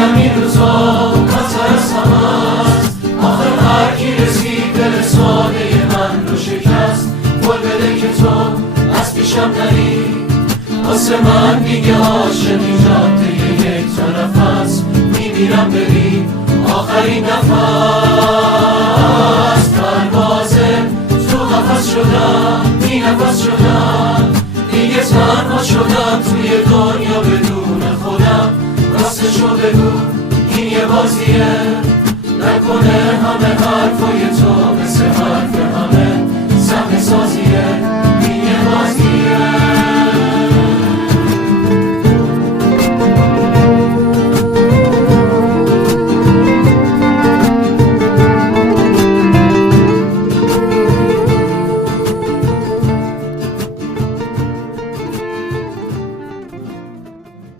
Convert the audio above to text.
همین روزا خطر از همه است. آخر هر کی رسید دل ساده من رو شکست. قول بده که تو از پیشم نری، واسه من دیگه عاشقی جاده یک طرف است. میمیرم بری آخرین نفس. پروازه تو قفس شدم، بی نفس شدم، دیگه تنها شدم توی دنیا.